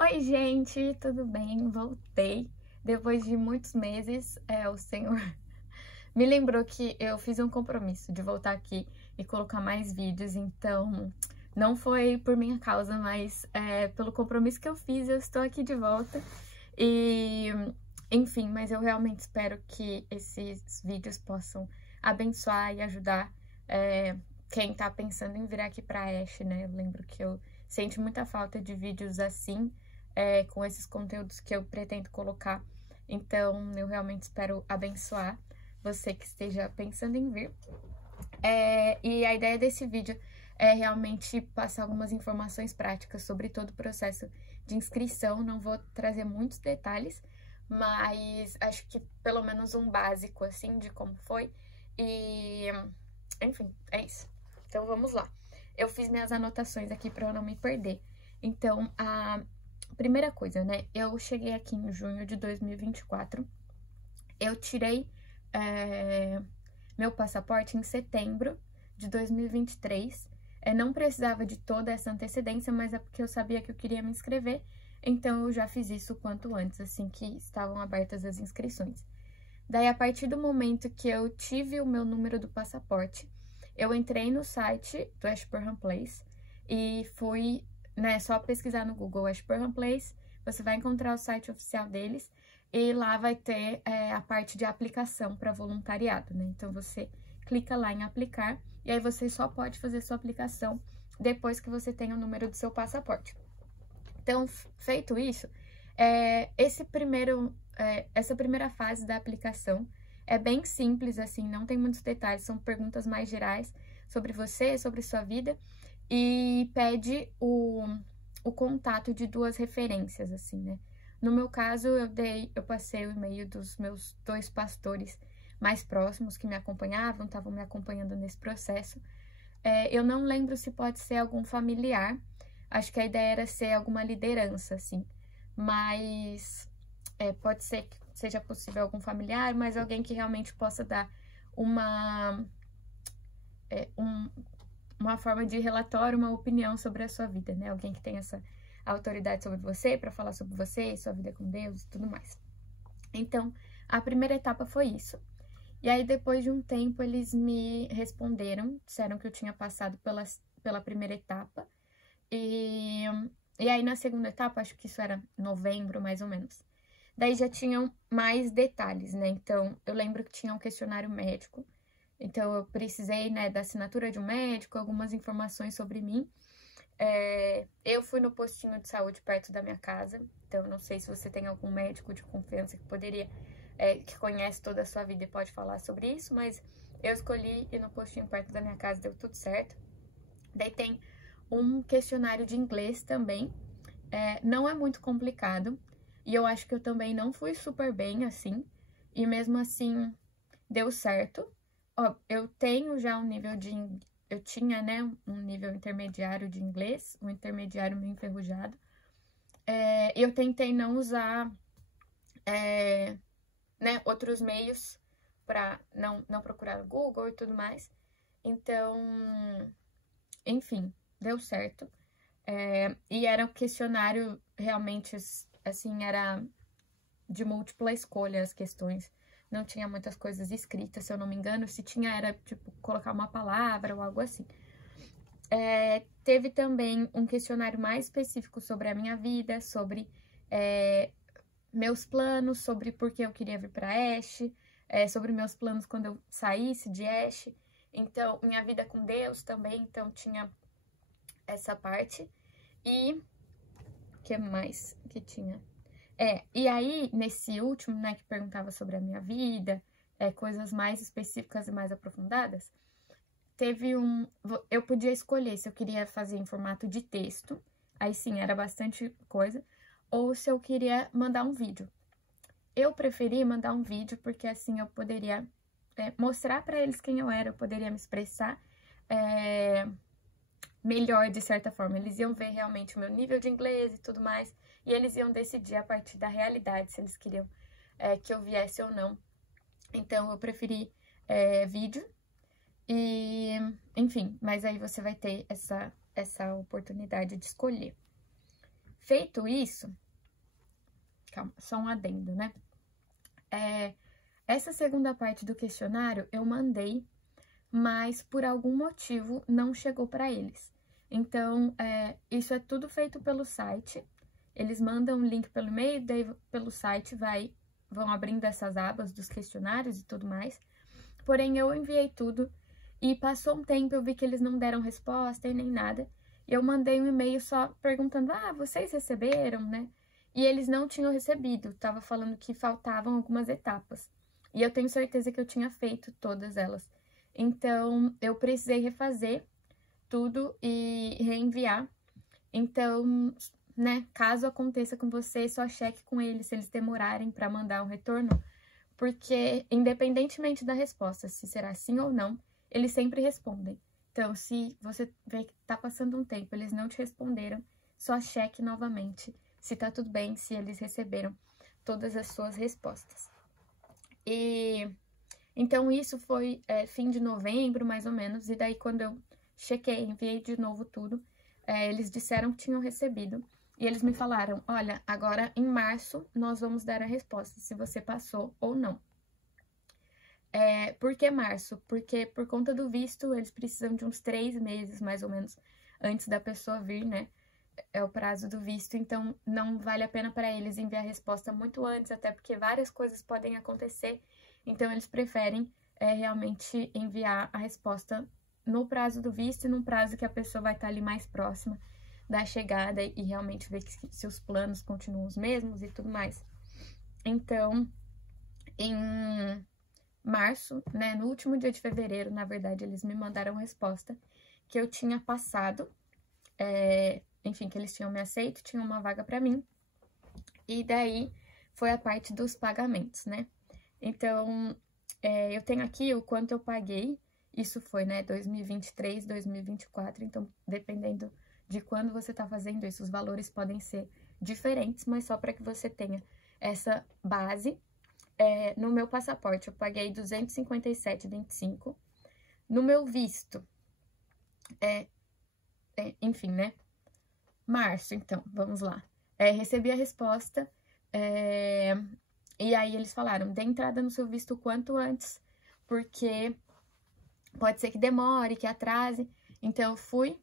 Oi, gente, tudo bem? Voltei. Depois de muitos meses, o Senhor me lembrou que eu fiz um compromisso de voltar aqui e colocar mais vídeos, então não foi por minha causa, mas pelo compromisso que eu fiz, eu estou aqui de volta. E, enfim, mas eu realmente espero que esses vídeos possam abençoar e ajudar quem tá pensando em vir aqui pra Ashe, né? Eu lembro que eu senti muita falta de vídeos assim, com esses conteúdos que eu pretendo colocar. Então, eu realmente espero abençoar você que esteja pensando em vir. E a ideia desse vídeo é realmente passar algumas informações práticas sobre todo o processo de inscrição. Não vou trazer muitos detalhes, mas acho que pelo menos um básico, assim, de como foi. E, enfim, é isso. Então, vamos lá. Eu fiz minhas anotações aqui para eu não me perder. Então, a primeira coisa, né? Eu cheguei aqui em junho de 2024. Eu tirei meu passaporte em setembro de 2023. Não precisava de toda essa antecedência, mas é porque eu sabia que eu queria me inscrever. Então, eu já fiz isso o quanto antes, assim que estavam abertas as inscrições. Daí, a partir do momento que eu tive o meu número do passaporte, eu entrei no site do Ashburnham Place e fui, né, só pesquisar no Google Ashburnham Place, você vai encontrar o site oficial deles e lá vai ter a parte de aplicação para voluntariado, né? Então, você clica lá em aplicar e aí você só pode fazer sua aplicação depois que você tem o número do seu passaporte. Então, feito isso, essa primeira fase da aplicação é bem simples, assim, não tem muitos detalhes, são perguntas mais gerais sobre você, sobre sua vida, e pede o contato de duas referências, assim, né? No meu caso, eu passei o e-mail dos meus 2 pastores mais próximos que me acompanhavam, estavam me acompanhando nesse processo. Eu não lembro se pode ser algum familiar, acho que a ideia era ser alguma liderança, assim, mas pode ser que seja possível algum familiar, mas alguém que realmente possa dar uma, uma forma de relatório, uma opinião sobre a sua vida, né? Alguém que tem essa autoridade sobre você, para falar sobre você, sua vida com Deus e tudo mais. Então, a primeira etapa foi isso. E aí, depois de um tempo, eles me responderam, disseram que eu tinha passado pela primeira etapa. E aí, na segunda etapa, acho que isso era novembro, mais ou menos. Daí já tinham mais detalhes, né? Então, eu lembro que tinha um questionário médico. Então, eu precisei, né, da assinatura de um médico, algumas informações sobre mim. Eu fui no postinho de saúde perto da minha casa. Então, não sei se você tem algum médico de confiança que poderia, que conhece toda a sua vida e pode falar sobre isso, mas eu escolhi ir no postinho perto da minha casa, deu tudo certo. Daí tem um questionário de inglês também. Não é muito complicado. E eu acho que eu também não fui super bem, assim. E mesmo assim, deu certo. Ó, eu tenho já um nível de... Eu tinha, né, um nível intermediário de inglês. Um intermediário meio enferrujado. Eu tentei não usar, né, outros meios para não procurar no Google e tudo mais. Então, enfim, deu certo. E era um questionário realmente, assim, era de múltipla escolha as questões. Não tinha muitas coisas escritas, se eu não me engano. Se tinha, era tipo colocar uma palavra ou algo assim. Teve também um questionário mais específico sobre a minha vida, sobre meus planos, sobre por que eu queria vir para Ashe, sobre meus planos quando eu saísse de Ashe. Então, minha vida com Deus também, então tinha essa parte. E o que mais que tinha? E aí, nesse último, né, que perguntava sobre a minha vida, coisas mais específicas e mais aprofundadas, eu podia escolher se eu queria fazer em formato de texto, aí sim, era bastante coisa, ou se eu queria mandar um vídeo. Eu preferi mandar um vídeo, porque assim eu poderia mostrar para eles quem eu era, eu poderia me expressar melhor, de certa forma. Eles iam ver realmente o meu nível de inglês e tudo mais, e eles iam decidir a partir da realidade se eles queriam que eu viesse ou não. Então, eu preferi vídeo, e enfim, mas aí você vai ter essa oportunidade de escolher. Feito isso, calma, só um adendo, né? Essa segunda parte do questionário eu mandei, mas por algum motivo não chegou para eles. Então, isso é tudo feito pelo site. Eles mandam um link pelo e-mail, daí pelo site vão abrindo essas abas dos questionários e tudo mais. Porém, eu enviei tudo e passou um tempo, eu vi que eles não deram resposta e nem nada. E eu mandei um e-mail só perguntando, vocês receberam, né? E eles não tinham recebido, tava falando que faltavam algumas etapas. E eu tenho certeza que eu tinha feito todas elas. Então, eu precisei refazer tudo e reenviar. Então, né, caso aconteça com você, só cheque com eles se eles demorarem para mandar um retorno, porque independentemente da resposta, se será sim ou não, eles sempre respondem. Então, se você vê que tá passando um tempo, eles não te responderam, só cheque novamente se tá tudo bem, se eles receberam todas as suas respostas. E então isso foi fim de novembro, mais ou menos, e daí quando eu chequei, enviei de novo tudo, eles disseram que tinham recebido. E eles me falaram, olha, agora em março nós vamos dar a resposta, se você passou ou não. Por que março? Porque por conta do visto, eles precisam de uns 3 meses, mais ou menos, antes da pessoa vir, né? É o prazo do visto, então não vale a pena para eles enviar a resposta muito antes, até porque várias coisas podem acontecer, então eles preferem realmente enviar a resposta no prazo do visto e num prazo que a pessoa vai estar ali mais próxima da chegada e realmente ver se os planos continuam os mesmos e tudo mais. Então, em março, né, no último dia de fevereiro, na verdade, eles me mandaram a resposta que eu tinha passado, enfim, que eles tinham me aceito, tinham uma vaga para mim, e daí foi a parte dos pagamentos, né? Então, eu tenho aqui o quanto eu paguei, isso foi, né, 2023, 2024, então, dependendo de quando você tá fazendo isso, os valores podem ser diferentes, mas só para que você tenha essa base. No meu passaporte, eu paguei R$ 257,25, no meu visto, enfim, né? Março, então, vamos lá. Recebi a resposta, e aí eles falaram, dê entrada no seu visto o quanto antes, porque pode ser que demore, que atrase. Então, eu fui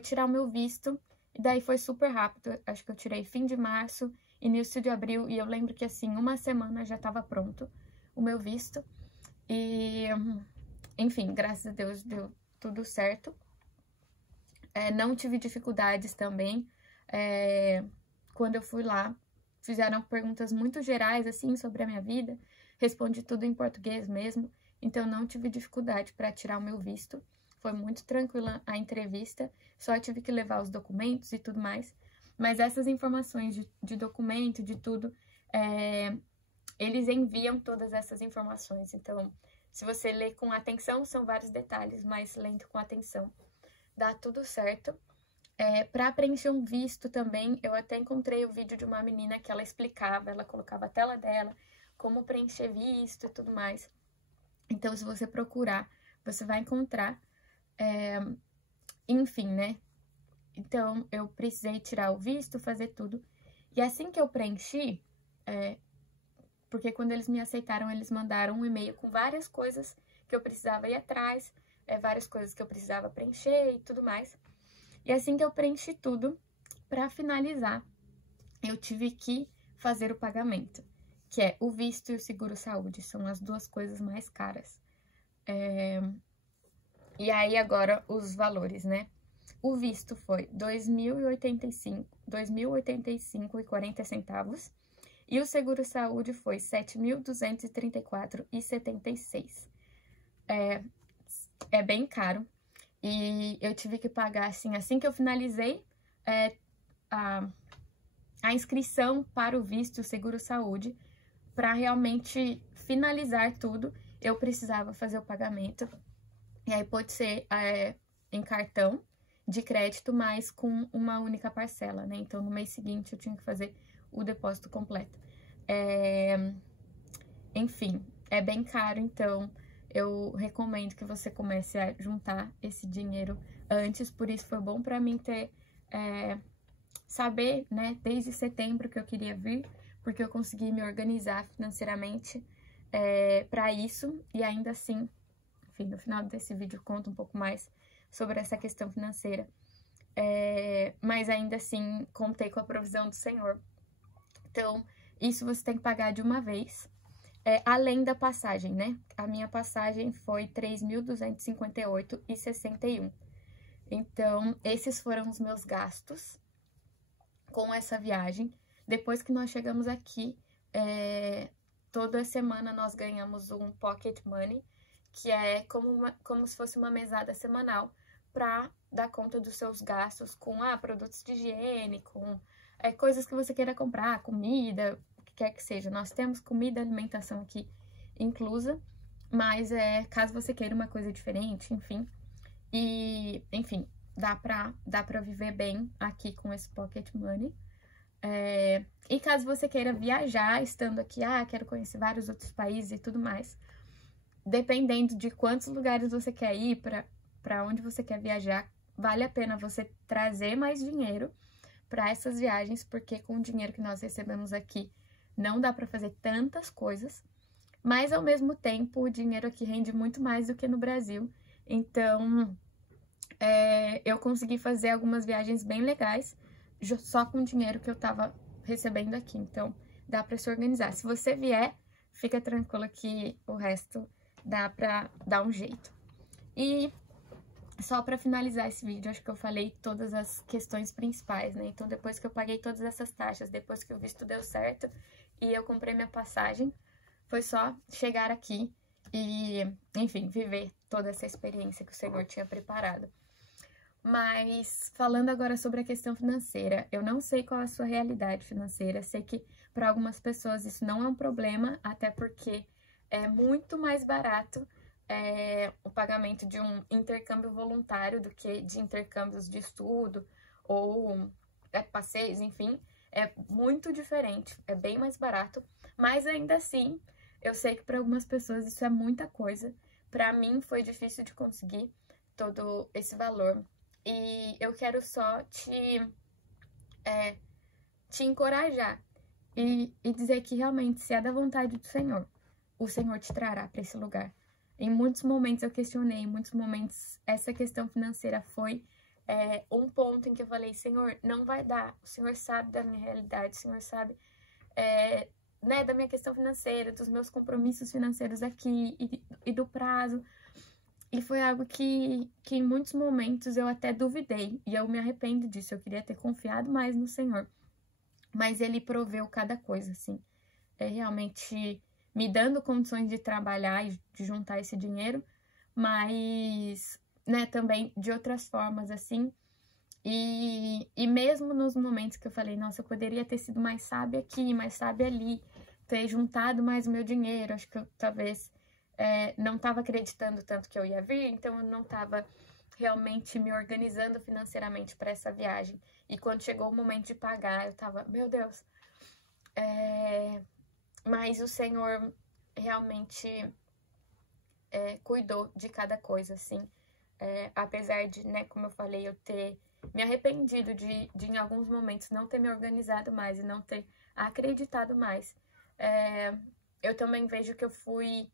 tirar o meu visto, e daí foi super rápido, acho que eu tirei fim de março, início de abril, e eu lembro que, assim, uma semana já estava pronto o meu visto, e, enfim, graças a Deus deu tudo certo. Não tive dificuldades também. Quando eu fui lá, fizeram perguntas muito gerais, assim, sobre a minha vida. Respondi tudo em português mesmo. Então, não tive dificuldade para tirar o meu visto. Foi muito tranquila a entrevista. Só tive que levar os documentos e tudo mais. Mas essas informações de documento, de tudo, eles enviam todas essas informações. Então, se você ler com atenção, são vários detalhes, mas lendo com atenção, dá tudo certo. Para preencher um visto também, eu até encontrei o vídeo de uma menina que ela explicava, ela colocava a tela dela, como preencher visto e tudo mais. Então, se você procurar, você vai encontrar. Enfim, né? Então, eu precisei tirar o visto, fazer tudo. E assim que eu preenchi, porque quando eles me aceitaram, eles mandaram um e-mail com várias coisas que eu precisava ir atrás, várias coisas que eu precisava preencher e tudo mais. E assim que eu preenchi tudo, para finalizar, eu tive que fazer o pagamento, que é o visto e o seguro-saúde, são as duas coisas mais caras. E aí agora os valores, né? O visto foi R$ 2.085,40 e o seguro-saúde foi R$ 7.234,76. É bem caro. E eu tive que pagar, assim que eu finalizei a inscrição para o visto e o seguro-saúde, para realmente finalizar tudo, eu precisava fazer o pagamento. E aí pode ser em cartão de crédito, mas com uma única parcela, né? Então, no mês seguinte, eu tinha que fazer o depósito completo. Enfim, é bem caro, então eu recomendo que você comece a juntar esse dinheiro antes, por isso foi bom para mim ter saber, né, desde setembro que eu queria vir, porque eu consegui me organizar financeiramente para isso, e ainda assim, enfim, no final desse vídeo eu conto um pouco mais sobre essa questão financeira. Mas ainda assim, contei com a provisão do Senhor. Então, isso você tem que pagar de uma vez, além da passagem, né? A minha passagem foi R$ 3.258,61. Então, esses foram os meus gastos com essa viagem. Depois que nós chegamos aqui, toda semana nós ganhamos um pocket money, que é como se fosse uma mesada semanal para dar conta dos seus gastos com produtos de higiene, com coisas que você queira comprar, comida, o que quer que seja. Nós temos comida e alimentação aqui inclusa, mas caso você queira uma coisa diferente, enfim. E, enfim, dá pra viver bem aqui com esse pocket money. E caso você queira viajar estando aqui, quero conhecer vários outros países e tudo mais, dependendo de quantos lugares você quer ir, para onde você quer viajar, vale a pena você trazer mais dinheiro para essas viagens, porque com o dinheiro que nós recebemos aqui não dá para fazer tantas coisas, mas ao mesmo tempo o dinheiro aqui rende muito mais do que no Brasil. Então, eu consegui fazer algumas viagens bem legais só com o dinheiro que eu tava recebendo aqui. Então, dá pra se organizar. Se você vier, fica tranquila que o resto dá pra dar um jeito. E só pra finalizar esse vídeo, acho que eu falei todas as questões principais, né? Então, depois que eu paguei todas essas taxas, depois que o visto deu certo e eu comprei minha passagem, foi só chegar aqui e, enfim, viver toda essa experiência que o Senhor tinha preparado. Mas, falando agora sobre a questão financeira, eu não sei qual é a sua realidade financeira, sei que para algumas pessoas isso não é um problema, até porque é muito mais barato o pagamento de um intercâmbio voluntário do que de intercâmbios de estudo ou passeios, enfim, é muito diferente, é bem mais barato, mas ainda assim, eu sei que para algumas pessoas isso é muita coisa, para mim foi difícil de conseguir todo esse valor. E eu quero só te encorajar e dizer que realmente, se é da vontade do Senhor, o Senhor te trará para esse lugar. Em muitos momentos eu questionei, em muitos momentos essa questão financeira foi um ponto em que eu falei, Senhor, não vai dar, o Senhor sabe da minha realidade, o Senhor sabe né, da minha questão financeira, dos meus compromissos financeiros aqui e do prazo. E foi algo que em muitos momentos eu até duvidei, e eu me arrependo disso, eu queria ter confiado mais no Senhor. Mas Ele proveu cada coisa, assim, realmente me dando condições de trabalhar e de juntar esse dinheiro, mas, né, também de outras formas, assim. E mesmo nos momentos que eu falei, nossa, eu poderia ter sido mais sábia aqui, mais sábia ali, ter juntado mais o meu dinheiro, acho que eu talvez não estava acreditando tanto que eu ia vir, então eu não estava realmente me organizando financeiramente para essa viagem. E quando chegou o momento de pagar, eu tava, meu Deus. Mas o Senhor realmente cuidou de cada coisa, assim. Apesar de, né, como eu falei, eu ter me arrependido de em alguns momentos não ter me organizado mais e não ter acreditado mais. Eu também vejo que eu fui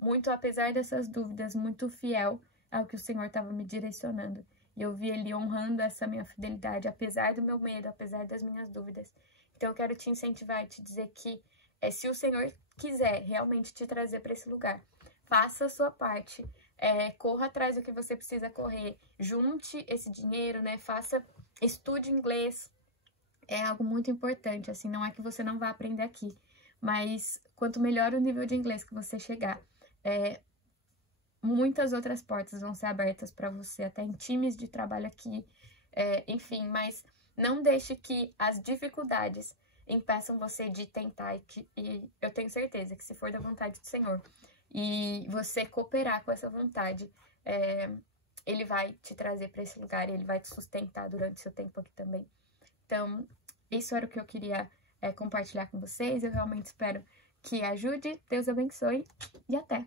muito, apesar dessas dúvidas, muito fiel ao que o Senhor estava me direcionando. E eu vi Ele honrando essa minha fidelidade, apesar do meu medo, apesar das minhas dúvidas. Então eu quero te incentivar e te dizer que se o Senhor quiser realmente te trazer para esse lugar, faça a sua parte, corra atrás do que você precisa correr, junte esse dinheiro, né? Estude inglês, é algo muito importante, assim, não é que você não vá aprender aqui, mas quanto melhor o nível de inglês que você chegar, muitas outras portas vão ser abertas para você, até em times de trabalho aqui, enfim, mas não deixe que as dificuldades impeçam você de tentar, e eu tenho certeza que se for da vontade do Senhor e você cooperar com essa vontade, Ele vai te trazer para esse lugar e Ele vai te sustentar durante o seu tempo aqui também. Então, isso era o que eu queria compartilhar com vocês. Eu realmente espero que ajude. Deus abençoe e até!